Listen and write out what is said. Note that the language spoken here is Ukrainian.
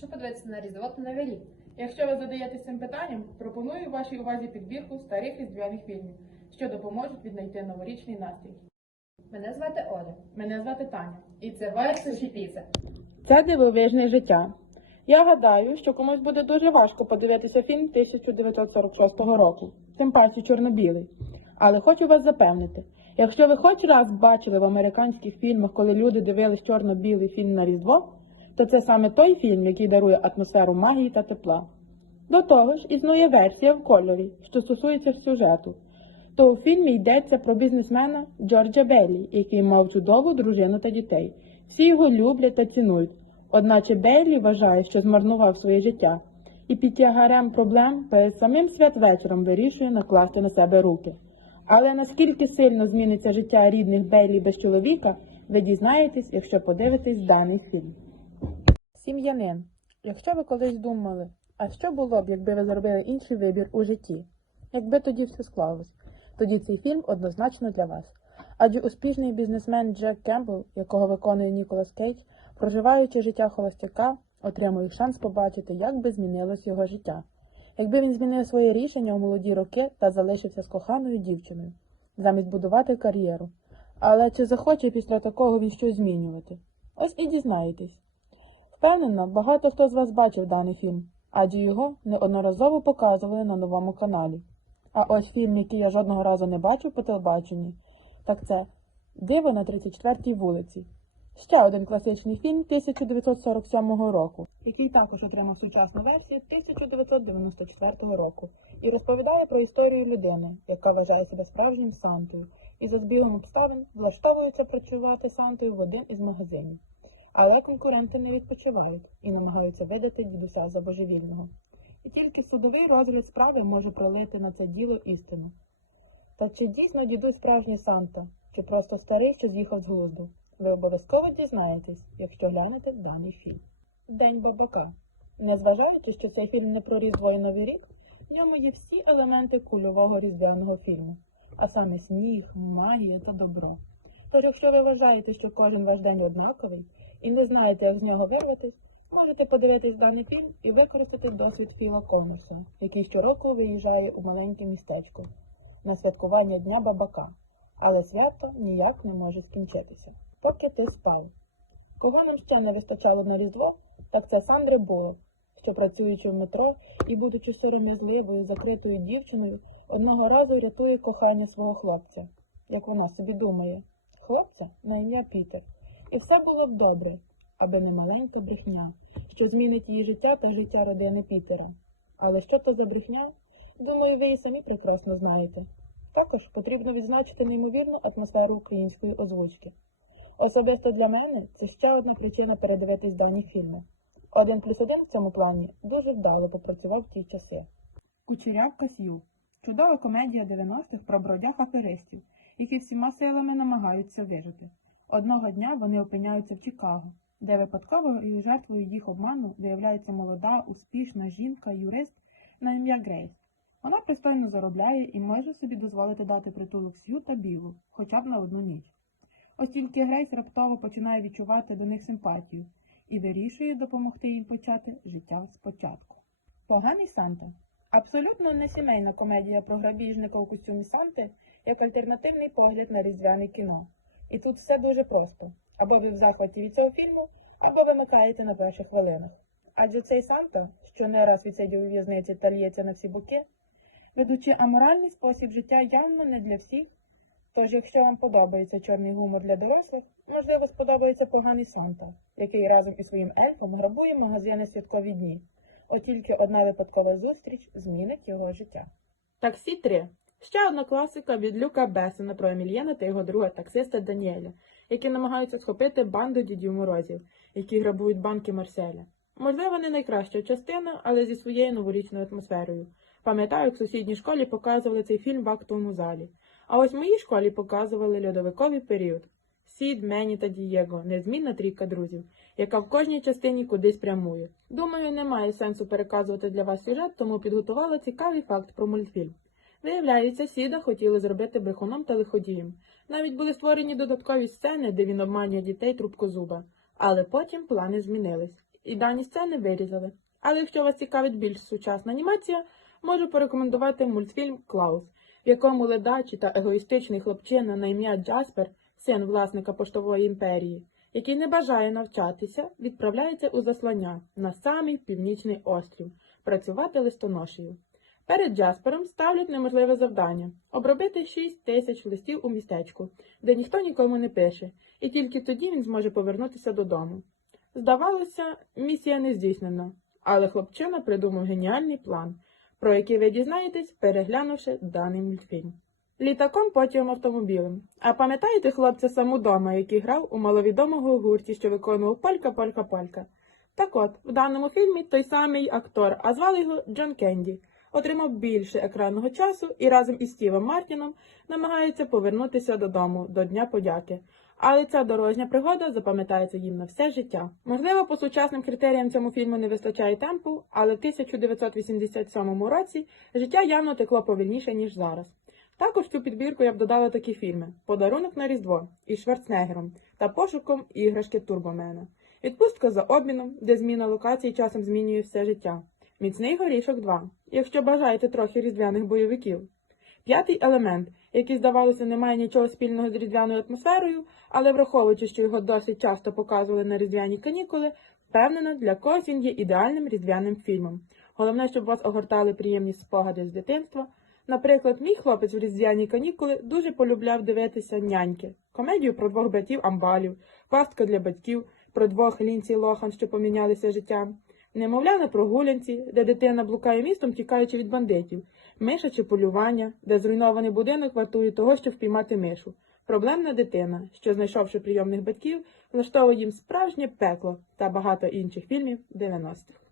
Що подивитися на Різдво Новий рік? Якщо ви задаєтесь цим питанням, пропоную вашій увазі підбірку старих різдвяних фільмів, що допоможуть віднайти новорічний настрій. Мене звати Оля. Мене звати Таня. І це Вайт Суші Піца. Це дивовижне життя. Я гадаю, що комусь буде дуже важко подивитися фільм 1946 року, тим паче чорно-білий. Але хочу вас запевнити, якщо ви хоч раз бачили в американських фільмах, коли люди дивились чорно-білий фільм на Різдво, то це саме той фільм, який дарує атмосферу магії та тепла. До того ж, існує версія в кольорі, що стосується сюжету. То у фільмі йдеться про бізнесмена Джорджа Беллі, який мав чудову дружину та дітей. Всі його люблять та цінують. Одначе Беллі вважає, що змарнував своє життя, і під тягарем проблем перед самим святвечором вирішує накласти на себе руки. Але наскільки сильно зміниться життя рідних Беллі без чоловіка, ви дізнаєтесь, якщо подивитесь даний фільм. Сім'янин. Якщо ви колись думали, а що було б, якби ви зробили інший вибір у житті? Якби тоді все склалось, тоді цей фільм однозначно для вас. Адже успішний бізнесмен Джек Кемпбелл, якого виконує Ніколас Кейдж, проживаючи життя холостяка, отримує шанс побачити, як би змінилось його життя. Якби він змінив своє рішення у молоді роки та залишився з коханою дівчиною, замість будувати кар'єру. Але чи захоче після такого він щось змінювати? Ось і дізнаєтесь. Впевнена, багато хто з вас бачив даний фільм, адже його неодноразово показували на новому каналі. А ось фільм, який я жодного разу не бачив по телебаченні, так це Диво на 34-й вулиці. Ще один класичний фільм 1947 року, який також отримав сучасну версію 1994 року, і розповідає про історію людини, яка вважає себе справжнім Сантою, і за збігом обставин влаштовується працювати Сантою в один із магазинів. Але конкуренти не відпочивають і намагаються видати дідуся за божевільного. І тільки судовий розгляд справи може пролити на це діло істину. Та чи дійсно дідусь справжній Санта, чи просто старий, що з'їхав з глузду? Ви обов'язково дізнаєтесь, якщо глянете даний фільм. День бабака. Незважаючи, що цей фільм не про Різдво Новий рік, в ньому є всі елементи кульового різдвяного фільму, а саме сміх, магія та добро. Тож, якщо ви вважаєте, що кожен ваш день однаковий і не знаєте, як з нього вирватися, можете подивитись даний фільм і використати досвід Філа Конурса, який щороку виїжджає у маленьке містечко на святкування Дня Бабака. Але свято ніяк не може скінчитися. Поки ти спав. Кого нам ще не вистачало на Різдво, так це Сандри Булок, що працюючи в метро і, будучи сором'язливою, закритою дівчиною, одного разу рятує кохання свого хлопця, як вона собі думає, хлопця на ім'я Пітер. І все було б добре, аби не маленька брехня, що змінить її життя та життя родини Пітера. Але що то за брехня? Думаю, ви і самі прекрасно знаєте. Також потрібно відзначити неймовірну атмосферу української озвучки. Особисто для мене це ще одна причина передивитись дані фільми. Один плюс один в цьому плані дуже вдало попрацював в ті часи. Кучерявка Сью. Чудова комедія 90-х про бродяг аферистів, які всіма силами намагаються вижити. Одного дня вони опиняються в Чикаго, де випадковою жертвою їх обману виявляється молода, успішна жінка, юрист на ім'я Грейс. Вона пристойно заробляє і може собі дозволити дати притулок Сью та Білу, хоча б на одну ніч. Ось тільки Грейс раптово починає відчувати до них симпатію і вирішує допомогти їм почати життя спочатку. Поганий Санта абсолютно не сімейна комедія про грабіжника у костюмі Санти як альтернативний погляд на різдвяне кіно. І тут все дуже просто: або ви в захваті від цього фільму, або вимикаєте на перших хвилинах. Адже цей Санта, що не раз відсидів у в'язниці та лється на всі боки, ведучи аморальний спосіб життя явно не для всіх. Тож, якщо вам подобається чорний гумор для дорослих, можливо, сподобається поганий Санта, який разом із своїм ельфом грабує магазини святкові дні. От тільки одна випадкова зустріч змінить його життя. Таксі 3. Ще одна класика від Люка Бесена про Емільєна та його друга таксиста Даніеля, які намагаються схопити банду дідів морозів, які грабують банки Марселя. Можливо, не найкраща частина, але зі своєю новорічною атмосферою. Пам'ятаю, як в сусідній школі показували цей фільм в актовому залі. А ось в моїй школі показували льодовиковий період. Сід, Мені та Дієго, незмінна трійка друзів, яка в кожній частині кудись прямує. Думаю, немає сенсу переказувати для вас сюжет, тому підготувала цікавий факт про мультфільм. Виявляється, Сіда хотіли зробити брехуном та лиходієм. Навіть були створені додаткові сцени, де він обманює дітей трубкозуба. Але потім плани змінились, і дані сцени вирізали. Але якщо вас цікавить більш сучасна анімація, можу порекомендувати мультфільм Клаус, в якому ледачий та егоїстичний хлопчина на ім'я Джаспер, син власника поштової імперії, який не бажає навчатися, відправляється у заслання на самий північний острів працювати листоношею. Перед Джаспером ставлять неможливе завдання обробити 6 тисяч листів у містечку, де ніхто нікому не пише, і тільки тоді він зможе повернутися додому. Здавалося, місія не здійснена, але хлопчина придумав геніальний план, про який ви дізнаєтесь, переглянувши даний мультфільм. Літаком, потім автомобілем. А пам'ятаєте хлопця самудома, який грав у маловідомого гурті, що виконував полька, полька, полька? Так от, в даному фільмі той самий актор, а звали його Джон Кенді, отримав більше екранного часу і разом із Стівом Мартіном намагається повернутися додому до Дня подяки. Але ця дорожня пригода запам'ятається їм на все життя. Можливо, по сучасним критеріям цьому фільму не вистачає темпу, але в 1987 році життя явно текло повільніше, ніж зараз. Також в цю підбірку я б додала такі фільми: Подарунок на Різдво із Шварценеггером та пошуком іграшки Турбомена. Відпустка за обміном, де зміна локацій часом змінює все життя. Міцний горішок 2, якщо бажаєте трохи різдвяних бойовиків. П'ятий елемент, який, здавалося, не має нічого спільного з різдвяною атмосферою, але враховуючи, що його досить часто показували на різдвяні канікули, впевнена, для когось він є ідеальним різдвяним фільмом. Головне, щоб вас огортали приємні спогади з дитинства. Наприклад, мій хлопець в різдвяні канікули дуже полюбляв дивитися няньки, комедію про двох братів амбалів, пастка для батьків, про двох лінці лохан, що помінялися життям. Немовля на прогулянці, де дитина блукає містом, тікаючи від бандитів, миша чи полювання, де зруйнований будинок вартує того, щоб впіймати мишу. Проблемна дитина, що, знайшовши прийомних батьків, влаштовує їм справжнє пекло та багато інших фільмів 90-х.